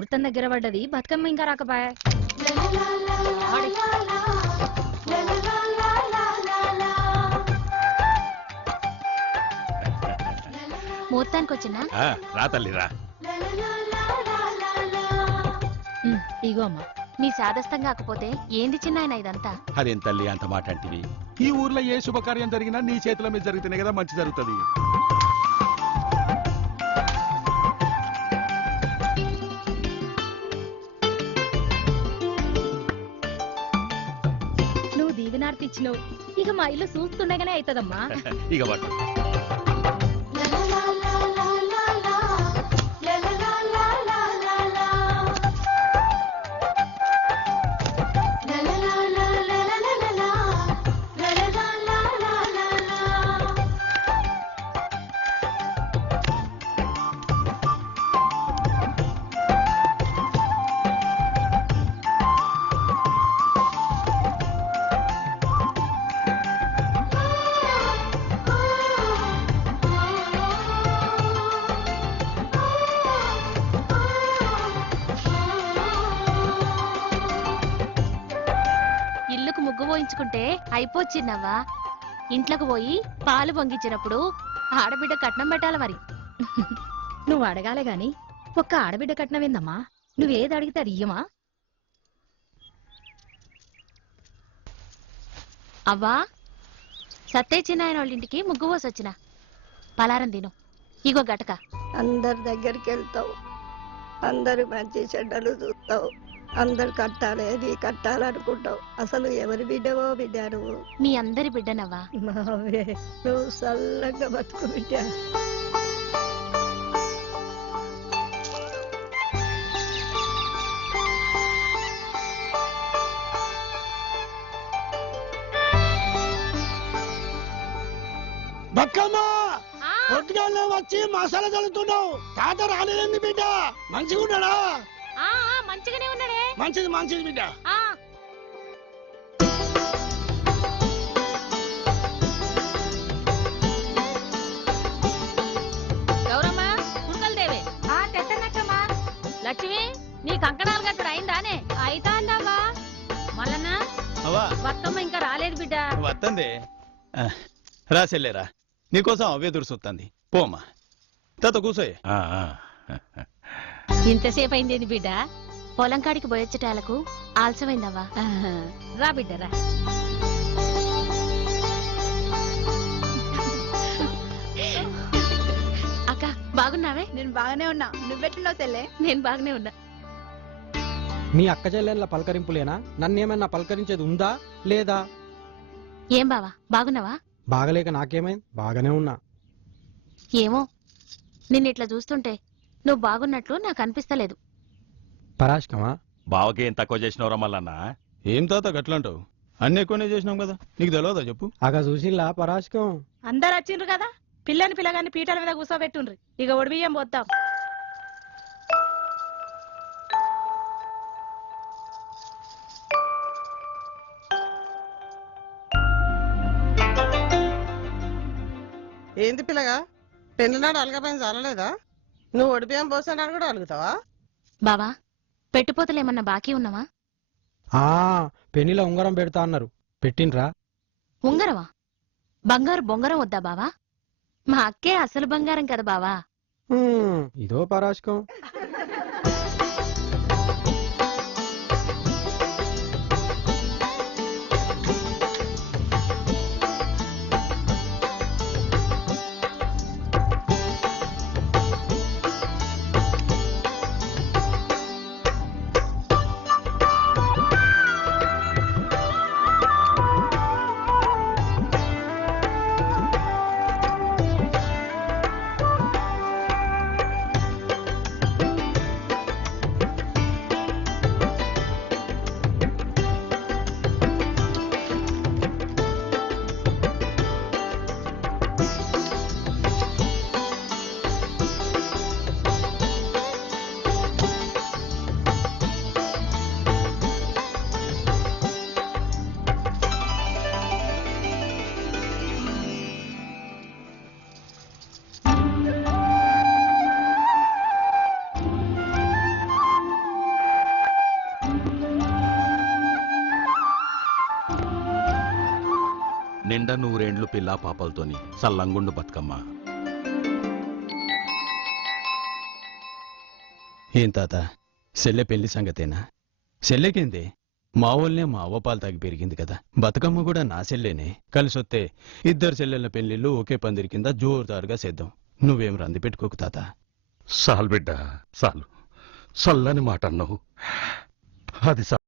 ముహూర్తం దగ్గర పడ్డది, బతుకమ్మ ఇంకా రాకపాయే. ముహూర్తానికి వచ్చినా రా తల్లి రా. ఇగో అమ్మా. నీ శాదస్తం కాకపోతే ఏంది చిన్నాయన ఇదంతా? అదేం తల్లి అంత మాట అంటివి? ఈ ఊర్లో ఏ శుభకార్యం జరిగినా నీ చేతుల మీద జరిగితేనే కదా మంచి జరుగుతుంది. నువ్వు దీవెనార్తి ఇచ్చినావు, ఇక మా ఇల్లు చూస్తుండగానే అవుతుందమ్మా. ఇక పట్టు. ఇల్లుకు ముగ్గు పోయించుకుంటే అయిపోచ్చిన్నవ్వా. ఇంట్లోకి పోయి పాలు పొంగిచ్చినప్పుడు ఆడబిడ్డ కట్నం పెట్టాలి మరి. నువ్వు అడగాలే గాని ఒక్క ఆడబిడ్డ కట్నమేందమ్మా? నువ్వేది అడిగితే అది ఇయ్యమా? అవ్వా, సత్తే చిన్నాయన వాళ్ళ ఇంటికి ముగ్గు పోసొచ్చిన. పలారం తిను. ఇగో గటక. అందరి దగ్గరికి వెళ్తావు, అందరు మంచి చెడ్డలు చూస్తావు, అందరు కట్టాలి కట్టాలనుకుంటావు. అసలు ఎవరి బిడ్డవో బిడ్డ నువ్వు? మీ అందరి బిడ్డనవ్వా. మావే, నువ్వు చల్లగా బతుకు బిడ్డ. బక్కమ్మా, పొద్దుగానే వచ్చి మసాలా చల్లుతున్నావు. తాత రాలేదండి బిడ్డ, మంచిగా ఉన్నాడా? మంచిగానే ఉన్నాడే. మంచిది మంచిది బిడ్డ. గౌరమ్మా, కుడుకలు దేవే. తెత్తనక్కమ్మా. లక్ష్మి, నీ కంకణాలు కట్టుడు అయిందానే? అయితా అన్నావా? మళ్ళన్నా బతుకమ్మ ఇంకా రాలేదు బిడ్డ. వస్తుంది రా చెల్లేరా, నీకోసం అవే దురుసొస్తుంది. పోమ్మా, తాత కూసోయ్. ఇంతసేపు అయింది బిడ్డ. పొలం కాడికి పోయొచ్చటాలకు ఆలస్యమైందవ్వా. రా బిడ్డ రా. అక్క బాగున్నావే? నేను బాగానే ఉన్నా. నువ్వెట్లున్నావు తెల్లే? నేను బాగానే ఉన్నా. మీ అక్క చెల్లెళ్ళ పలకరింపులేనా? నన్నేమన్నా పలకరించేది ఉందా లేదా? ఏం బావా, బాగున్నావా? బాగలేక నాకేమైంది? బాగానే ఉన్నా. ఏమో, నిన్నిట్లా చూస్తుంటే నువ్వు బాగున్నట్లు నాకు అనిపిస్తలేదు. పరాష్కమా? బావకి ఏం తక్కువ చేసినవరా మళ్ళన్నా? ఏం తాత గట్లంటావు? అన్ని ఎక్కువనే చేసినాం కదా, నీకు తెలియదా చెప్పు? అగా చూసిల్లా పరాష్కం? అందరు వచ్చిండ్రు కదా, పిల్లని పిల్లగాని పీటల మీద కూర్చోబెట్టుండ్రి. ఇక ఒడిబియ్యం పోద్దాం. ఏంది పిల్లగా, పెళ్లినాడు అలగపైన చాలలేదా? నువ్వు ఒడిబియ్యం పోసాడు కూడా అలుగుతావా? బావా, పెట్టుపోతలేమన్నా బాకీ ఉన్నావా? పెళ్లిలో ఉంగరం పెడతా అన్నారు, పెట్టిండ్రా? ఉంగరమా? బంగారు బొంగరం వద్దా బావా? మా అక్కే అసలు బంగారం కదా బావా. ఇదో పరాష్కం. నిండా నూరేండ్లు పిల్లా పాపలతోని సల్లంగుండు బతుకమ్మ. ఏం తాత, సెల్లె పెళ్లి సంగతేనా? సెల్లెకేంది, మా ఊళ్ళనే మా అవ్వ పాలు తాగి పెరిగింది కదా. బతుకమ్మ కూడా నా సెల్లేనే. కలిసొస్తే ఇద్దరు సెల్లెళ్ళ పెళ్లిళ్ళు ఒకే పందిరి కింద జోరుదారుగా చేద్దాం. నువ్వేం రంది పెట్టుకోకు తాత. సాలు బిడ్డ, సాలు. చల్లని మాట అన్నావు. అది